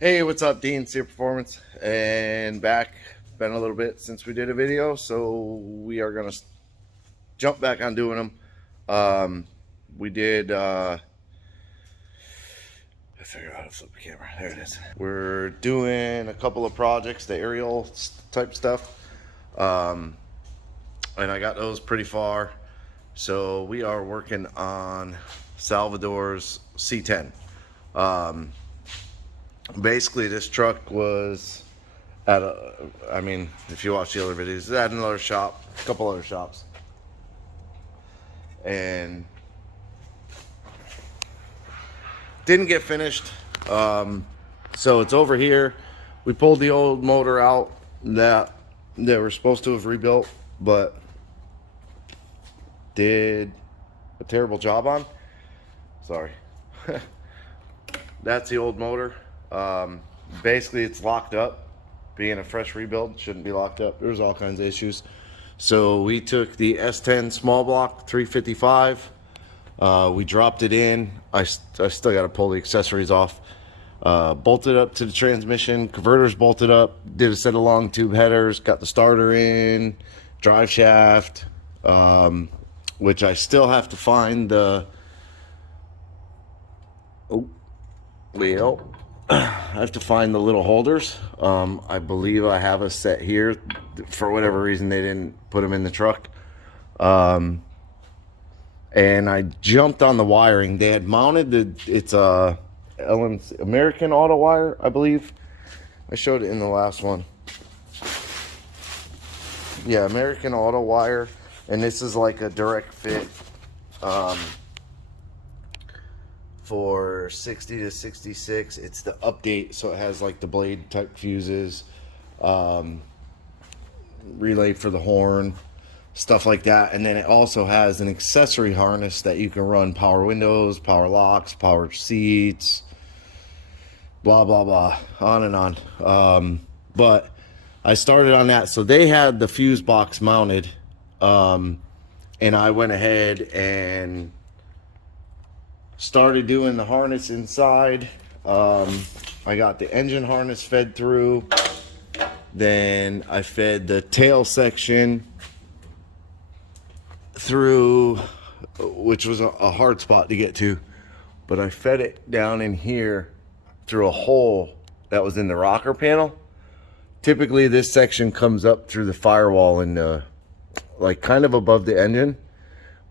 Hey, what's up, Dean? See your performance and back. Been a little bit since we did a video, so we are gonna jump back on doing them. We did. I figured out how to flip the camera. There it is. We're doing a couple of projects, the aerial type stuff, and I got those pretty far. So we are working on Salvador's C10. Basically, this truck was at if you watch the other videos, it's at another shop, a couple other shops, and didn't get finished. So it's over here. We pulled the old motor out that we're supposed to have rebuilt, but did a terrible job on. Sorry. That's the old motor. Basically, it's locked up. Being a fresh rebuild, shouldn't be locked up. There's all kinds of issues. So we took the S10 small block 355. We dropped it in. I still got to pull the accessories off. Bolted up to the transmission. Converters bolted up. Did a set of long tube headers. Got the starter in. Drive shaft. Which I still have to find the... Oh, well... I have to find the little holders. I believe I have a set here. For whatever reason, they didn't put them in the truck. And I jumped on the wiring. They had mounted it's a American Auto Wire, I believe. I showed it in the last one. Yeah, American Auto Wire. And this is like a direct fit. For 60 to 66, it's the update, so it has like the blade type fuses, relay for the horn, stuff like that. And then it also has an accessory harness that you can run power windows, power locks, power seats, blah blah blah, on and on. But I started on that, so they had the fuse box mounted, and I went ahead and started doing the harness inside. I got the engine harness fed through. Then I fed the tail section through, which was a hard spot to get to. But I fed it down in here through a hole that was in the rocker panel. Typically this section comes up through the firewall and like kind of above the engine.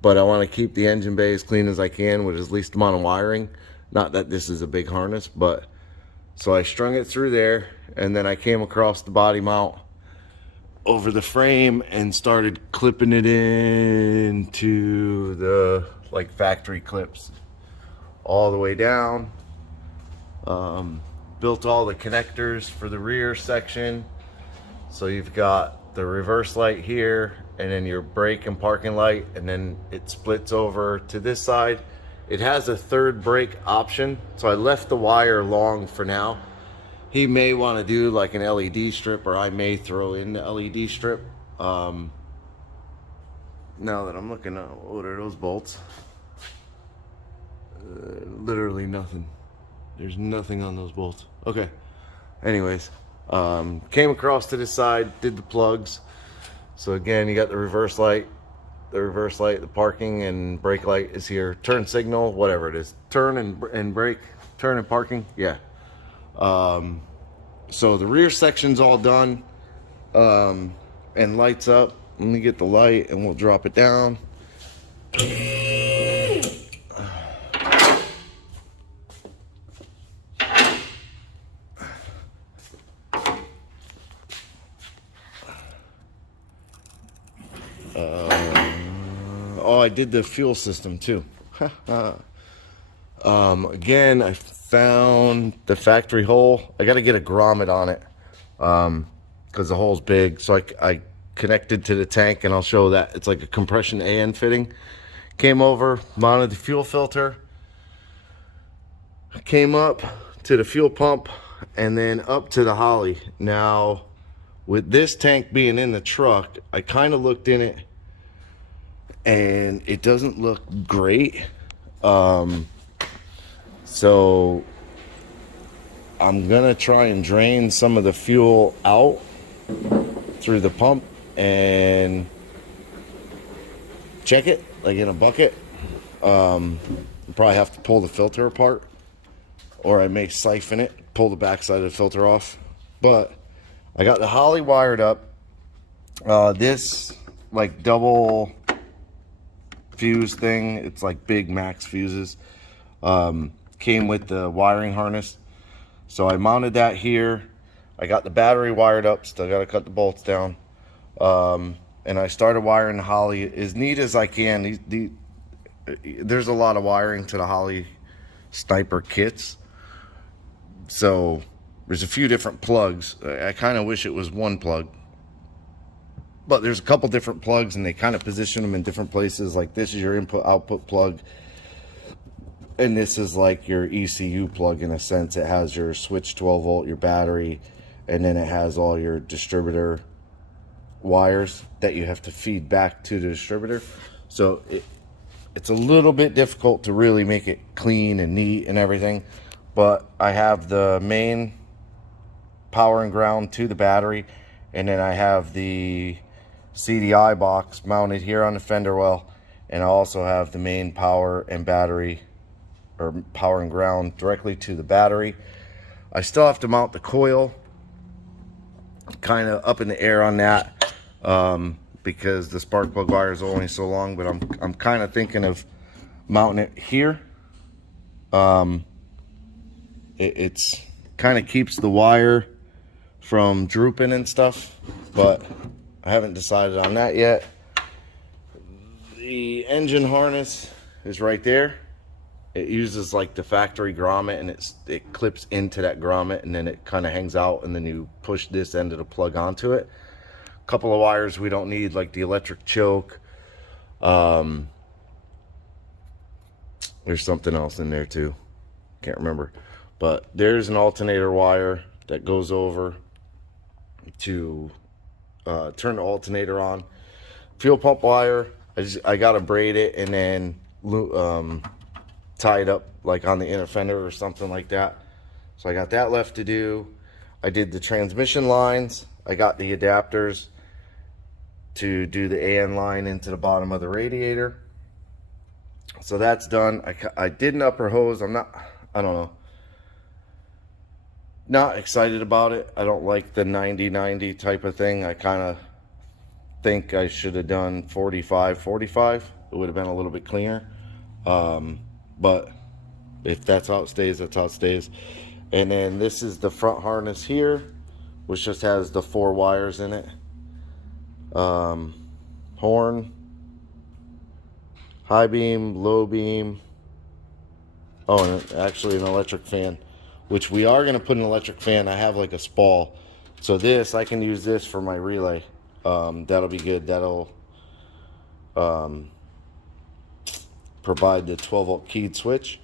But I want to keep the engine bay as clean as I can with as least amount of wiring. Not that this is a big harness, but so I strung it through there, and then I came across the body mount over the frame and started clipping it into the like factory clips all the way down. Built all the connectors for the rear section. So you've got the reverse light here, and then your brake and parking light, and then it splits over to this side. It has a third brake option, so I left the wire long for now. He may want to do like an LED strip, or I may throw in the LED strip. Now that I'm looking at, what are those bolts? Literally nothing. There's nothing on those bolts. Okay. Anyways, came across to this side, did the plugs. So again, you got the reverse light, the parking and brake light is here. Turn signal, whatever it is. Turn and brake, turn and parking, yeah. So the rear section's all done, and lights up. Let me get the light and we'll drop it down. Oh, I did the fuel system too. Again, I found the factory hole. I got to get a grommet on it because the hole's big. So I connected to the tank, and I'll show that. It's like a compression AN fitting. Came over, mounted the fuel filter. Came up to the fuel pump, and then up to the Holly. Now, with this tank being in the truck, I kind of looked in it, and it doesn't look great. So I'm gonna try and drain some of the fuel out through the pump and check it like in a bucket. Probably have to pull the filter apart, or I may siphon it, pull the backside of the filter off. But I got the Holley wired up. This like double fuse thing, it's like big max fuses, came with the wiring harness. So I mounted that here. I got the battery wired up, still got to cut the bolts down. And I started wiring the Holley as neat as I can. There's a lot of wiring to the Holley sniper kits. So there's a few different plugs. I kind of wish it was one plug. But there's a couple different plugs, and they kind of position them in different places. Like this is your input output plug. And this is like your ECU plug in a sense. It has your switch 12 volt, your battery, and then it has all your distributor wires that you have to feed back to the distributor. So it's a little bit difficult to really make it clean and neat and everything. But I have the main power and ground to the battery, and then I have the CDI box mounted here on the fender well, and I also have the main power and battery, or power and ground, directly to the battery. I still have to mount the coil, kind of up in the air on that, because the spark plug wire is only so long. But I'm kind of thinking of mounting it here. It's kind of keeps the wire from drooping and stuff, but I haven't decided on that yet. The engine harness is right there. It uses like the factory grommet, and it clips into that grommet, and then it kind of hangs out, and then you push this end of the plug onto it. A couple of wires we don't need, like the electric choke. There's something else in there too, can't remember. But there's an alternator wire that goes over to turn the alternator on. Fuel pump wire, I gotta braid it and then tie it up like on the inner fender or something like that. So I got that left to do. I did the transmission lines. I got the adapters to do the AN line into the bottom of the radiator. So that's done. I did an upper hose. I don't know, not excited about it. I don't like the 90-90 type of thing. I kind of think I should have done 45-45. It would have been a little bit cleaner. But if that's how it stays, that's how it stays. And then this is the front harness here, which just has the 4 wires in it. Horn, high beam, low beam. Oh, and actually an electric fan, which we are going to put an electric fan. I have like a spall. So this, I can use this for my relay. That'll be good. That'll provide the 12 volt keyed switch.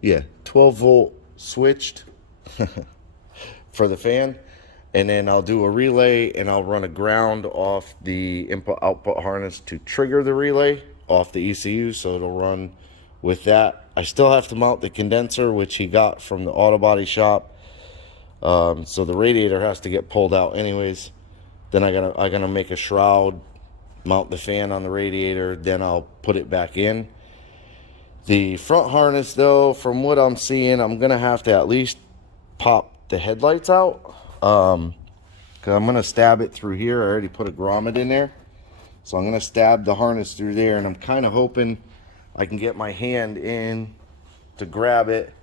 Yeah, 12 volt switched for the fan. And then I'll do a relay, and I'll run a ground off the input output harness to trigger the relay off the ECU, so it'll run with that. I still have to mount the condenser, which he got from the auto body shop. So the radiator has to get pulled out anyways. Then I gotta make a shroud, mount the fan on the radiator, then I'll put it back in. The front harness though, from what I'm seeing, I'm gonna have to at least pop the headlights out. Cause I'm gonna stab it through here. I already put a grommet in there. So I'm gonna stab the harness through there, and I'm kind of hoping I can get my hand in to grab it,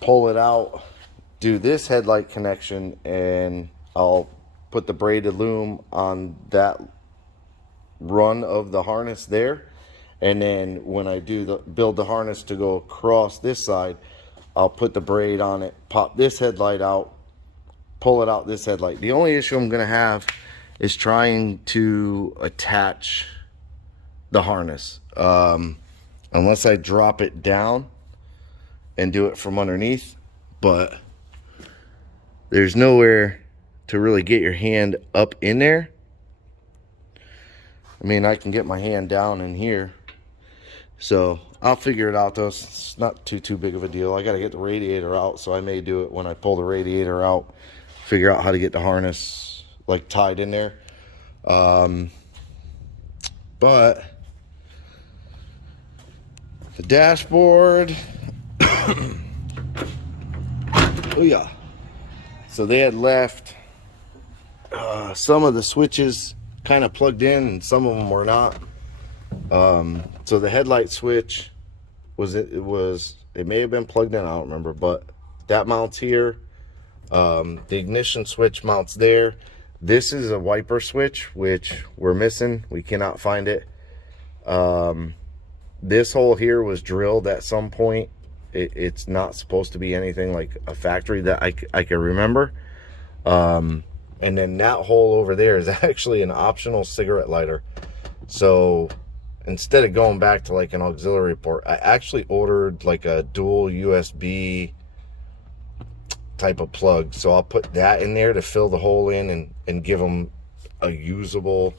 pull it out, do this headlight connection, and I'll put the braided loom on that run of the harness there. And then when I do build the harness to go across this side, I'll put the braid on it, pop this headlight out, pull it out this headlight. The only issue I'm gonna have is trying to attach the harness. Unless I drop it down and do it from underneath, but there's nowhere to really get your hand up in there. I mean, I can get my hand down in here. So I'll figure it out though. It's not too big of a deal. I got to get the radiator out, so I may do it when I pull the radiator out. Figure out how to get the harness like tied in there. But the dashboard, oh yeah. So they had left some of the switches kind of plugged in, and some of them were not. So the headlight switch it may have been plugged in, I don't remember, but that mounts here. The ignition switch mounts there. This is a wiper switch, which we're missing. We cannot find it. This hole here was drilled at some point. It's not supposed to be anything like a factory that I can remember. And then that hole over there is actually an optional cigarette lighter. So instead of going back to like an auxiliary port, I actually ordered like a dual USB type of plug. So I'll put that in there to fill the hole in and give him a usable,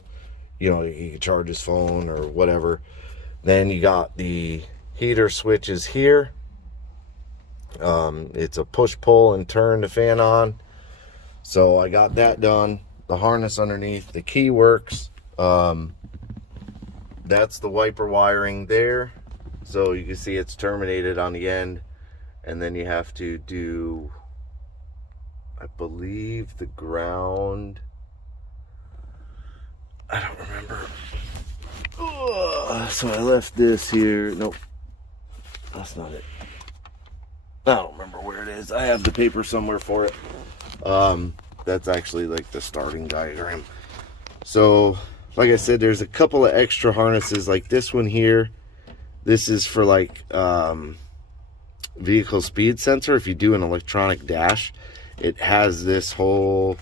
you know, he can charge his phone or whatever. Then you got the heater switches here. It's a push pull and turn the fan on. So I got that done. The harness underneath, the key works. That's the wiper wiring there. So you can see it's terminated on the end. And then you have to do, I believe, the ground. I don't remember. So I left this here. Nope, that's not it. I don't remember where it is. I have the paper somewhere for it. That's actually like the starting diagram. So like I said, there's a couple of extra harnesses like this one here. This is for like vehicle speed sensor. If you do an electronic dash, it has this whole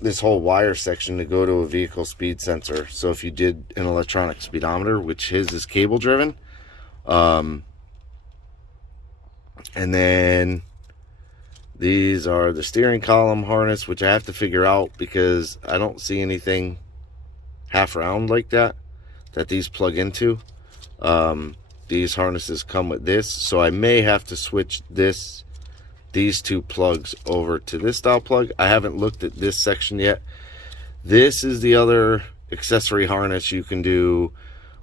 wire section to go to a vehicle speed sensor. So if you did an electronic speedometer, which his is cable driven, and then these are the steering column harness, which I have to figure out because I don't see anything half round like that these plug into. These harnesses come with this, so I may have to switch these two plugs over to this style plug. I haven't looked at this section yet. This is the other accessory harness. You can do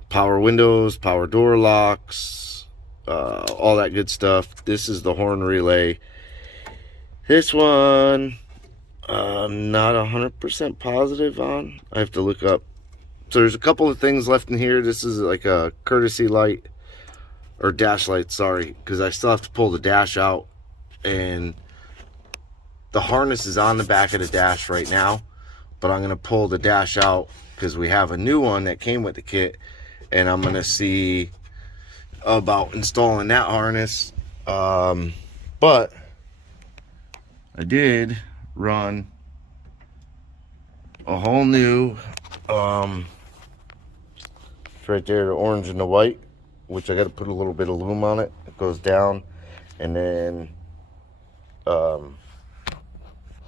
power windows, power door locks, all that good stuff. This is the horn relay. This one, I'm not 100% positive on. I have to look up. So there's a couple of things left in here. This is like a courtesy light, or dash light, sorry, because I still have to pull the dash out. And the harness is on the back of the dash right now, but I'm going to pull the dash out because we have a new one that came with the kit, and I'm going to see about installing that harness. But I did run a whole new, it's right there, the orange and the white, which I got to put a little bit of lume on it. It goes down, and then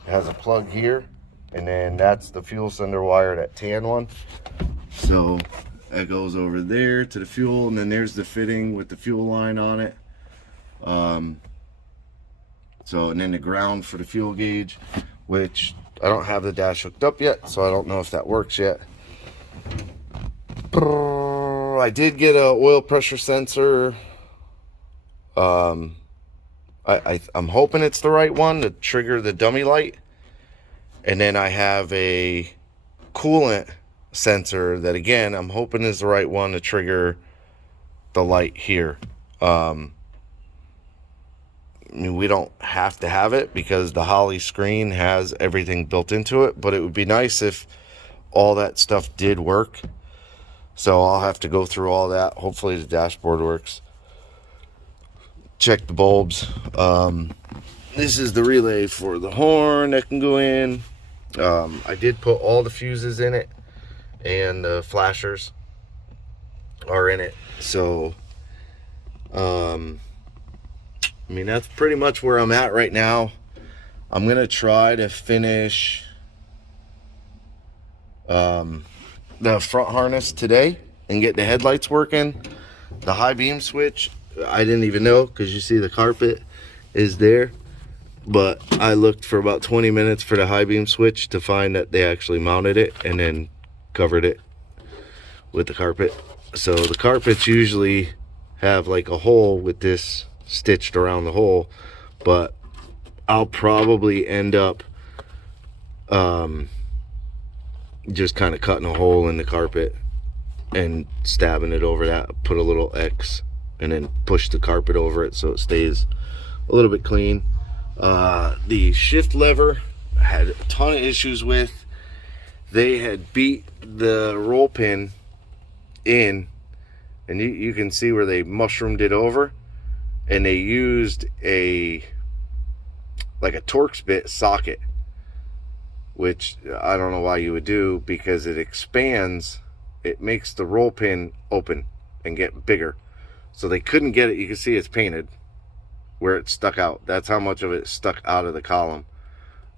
has a plug here, and then that's the fuel sender wire, that tan one. So that goes over there to the fuel, and then there's the fitting with the fuel line on it. So, and then the ground for the fuel gauge, which I don't have the dash hooked up yet, so I don't know if that works yet. I did get a oil pressure sensor. I'm hoping it's the right one to trigger the dummy light. And then I have a coolant sensor that, again, I'm hoping is the right one to trigger the light here. I mean, we don't have to have it because the Holley screen has everything built into it, but it would be nice if all that stuff did work. So I'll have to go through all that. Hopefully the dashboard works. Check the bulbs. This is the relay for the horn that can go in. I did put all the fuses in it, and the flashers are in it. So I mean, that's pretty much where I'm at right now. I'm gonna try to finish the front harness today and get the headlights working. The high beam switch, I didn't even know, because you see the carpet is there. But I looked for about 20 minutes for the high beam switch to find that they actually mounted it and then covered it with the carpet. So the carpets usually have like a hole with this stitched around the hole, but I'll probably end up just kind of cutting a hole in the carpet and stabbing it over that, put a little X, and then push the carpet over it so it stays a little bit clean. The shift lever I had a ton of issues with. They had beat the roll pin in, and you can see where they mushroomed it over, and they used like a Torx bit socket, which I don't know why you would do, because it expands, it makes the roll pin open and get bigger. So they couldn't get it. You can see it's painted where it stuck out. That's how much of it stuck out of the column.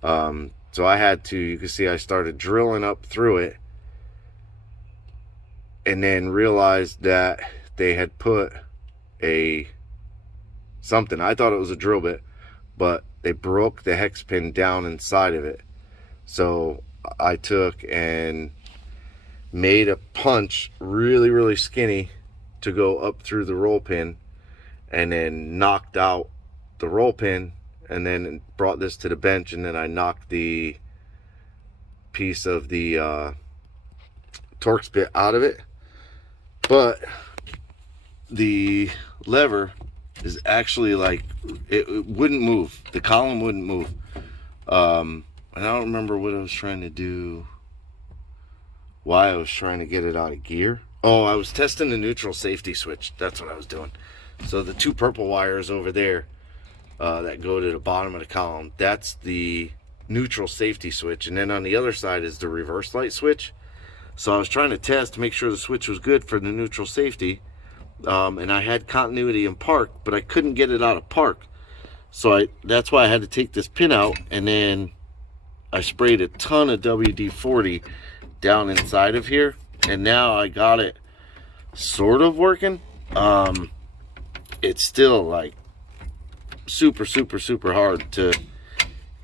So I had to, you can see I started drilling up through it, and then realized that they had put something. I thought it was a drill bit, but they broke the hex pin down inside of it. So I took and made a punch really, really skinny to go up through the roll pin, and then knocked out the roll pin, and then brought this to the bench, and then I knocked the piece of the Torx bit out of it. But the lever is actually like, it wouldn't move. The column wouldn't move. And I don't remember what I was trying to do, why I was trying to get it out of gear. Oh, I was testing the neutral safety switch. That's what I was doing. So the two purple wires over there that go to the bottom of the column, that's the neutral safety switch. And then on the other side is the reverse light switch. So I was trying to test to make sure the switch was good for the neutral safety. And I had continuity in park, but I couldn't get it out of park. So that's why I had to take this pin out, and then I sprayed a ton of WD-40 down inside of here, and now I got it sort of working. It's still like super, super, super hard to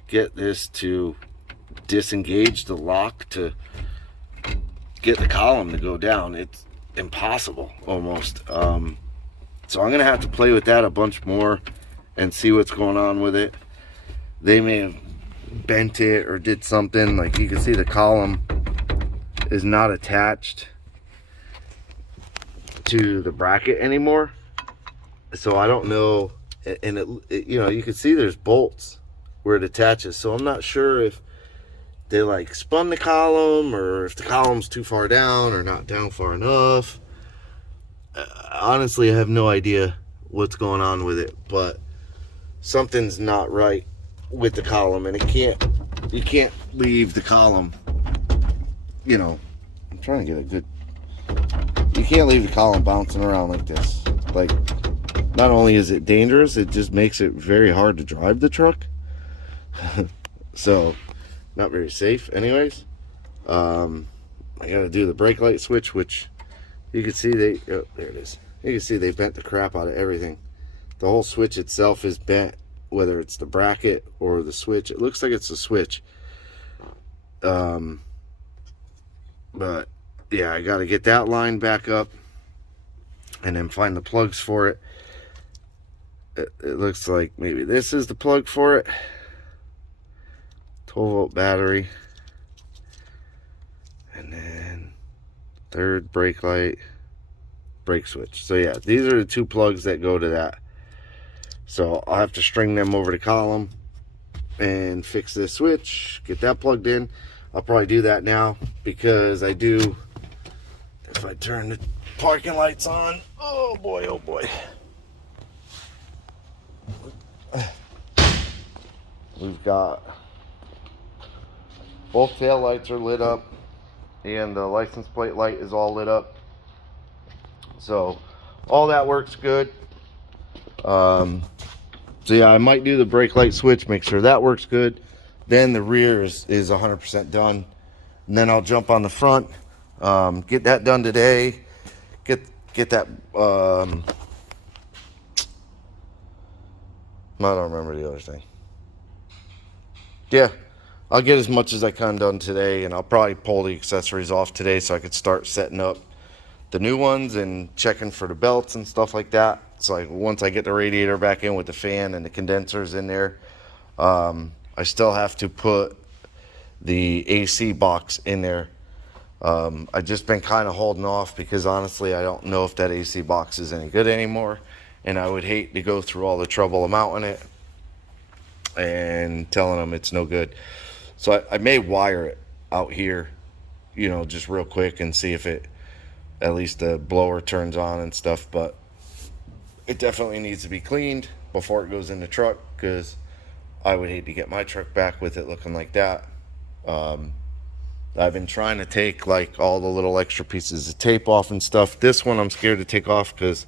get this to disengage the lock to get the column to go down. It's impossible almost. So I'm gonna have to play with that a bunch more and see what's going on with it. They may have bent it or did something. Like you can see the column is not attached to the bracket anymore, so I don't know. And it you know, you can see there's bolts where it attaches, so I'm not sure if they like spun the column or if the column's too far down or not down far enough. Honestly, I have no idea what's going on with it, but something's not right with the column, and you can't leave the column, you know, I'm trying to get a good, you can't leave the column bouncing around like this. Like, not only is it dangerous, it just makes it very hard to drive the truck. So not very safe anyways. I gotta do the brake light switch, which you can see oh, there it is. You can see they bent the crap out of everything. The whole switch itself is bent, whether it's the bracket or the switch. It looks like it's the switch. But yeah, I gotta get that line back up and then find the plugs for it. It looks like maybe this is the plug for it. 12-volt battery, and then third brake light, brake switch. So yeah, these are the two plugs that go to that. So I'll have to string them over the column and fix this switch, get that plugged in. I'll probably do that now, because I do, if I turn the parking lights on, oh boy, oh boy. We've got both tail lights are lit up, and the license plate light is all lit up. So all that works good. So yeah, I might do the brake light switch, make sure that works good. Then the rear is 100% done. And then I'll jump on the front, get that done today, get get that, I don't remember the other thing. Yeah, I'll get as much as I can done today, and I'll probably pull the accessories off today so I could start setting up the new ones and checking for the belts and stuff like that. So once I get the radiator back in with the fan and the condensers in there, I still have to put the AC box in there. I just been kind of holding off because honestly I don't know if that AC box is any good anymore, and I would hate to go through all the trouble of mounting it and telling them it's no good. So I may wire it out here, you know, just real quick and see if it, at least the blower turns on and stuff. But it definitely needs to be cleaned before it goes in the truck, because I would hate to get my truck back with it looking like that. I've been trying to take like all the little extra pieces of tape off and stuff. This one I'm scared to take off because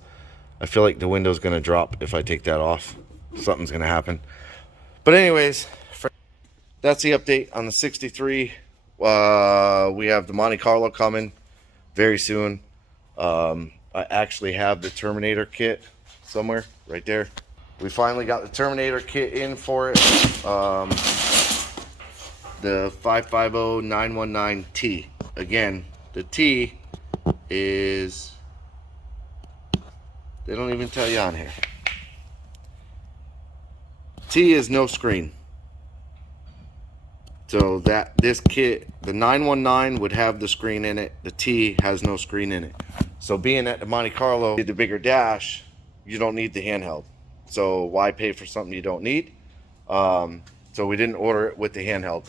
I feel like the window's going to drop if I take that off. Something's going to happen. But anyways, that's the update on the 63. We have the Monte Carlo coming very soon. I actually have the Terminator Kit somewhere right there. We finally got the Terminator Kit in for it. The 550919T. Again, the T is, they don't even tell you on here. T is no screen. So that this kit, the 919 would have the screen in it. The T has no screen in it. So being at the Monte Carlo did the bigger dash, you don't need the handheld. So why pay for something you don't need? So we didn't order it with the handheld.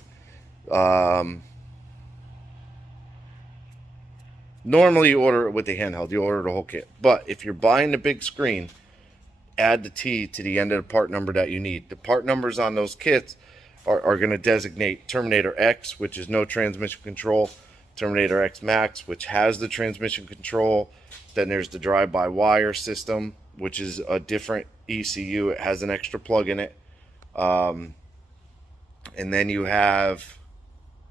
Normally you order it with the handheld, you order the whole kit. But if you're buying the big screen, add the T to the end of the part number that you need. The part numbers on those kits are going to designate Terminator X, which is no transmission control, Terminator X Max, which has the transmission control. Then there's the drive-by-wire system, which is a different ECU. It has an extra plug in it. And then you have,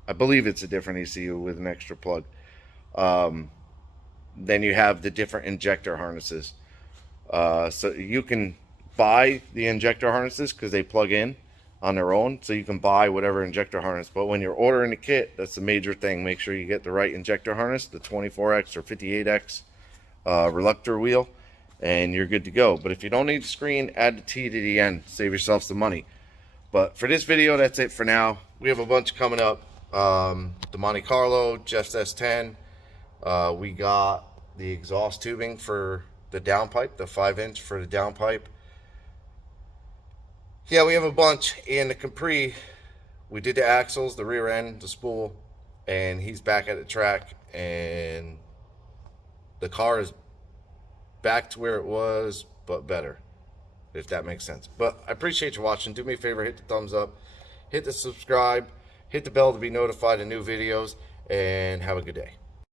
I believe it's a different ECU with an extra plug. Then you have the different injector harnesses. So you can buy the injector harnesses because they plug in on their own. So you can buy whatever injector harness. But when you're ordering a kit, that's the major thing. Make sure you get the right injector harness, the 24X or 58X reluctor wheel, and you're good to go. But if you don't need the screen, add the T to the end. Save yourself some money. But for this video, that's it for now. We have a bunch coming up. The Monte Carlo, Jeff's S10. We got the exhaust tubing for the downpipe, the 5-inch for the downpipe. Yeah, we have a bunch. And the Capri, we did the axles, the rear end, the spool, and he's back at the track, and the car is back to where it was, but better, if that makes sense. But I appreciate you watching. Do me a favor, hit the thumbs up, hit the subscribe, hit the bell to be notified of new videos, and have a good day.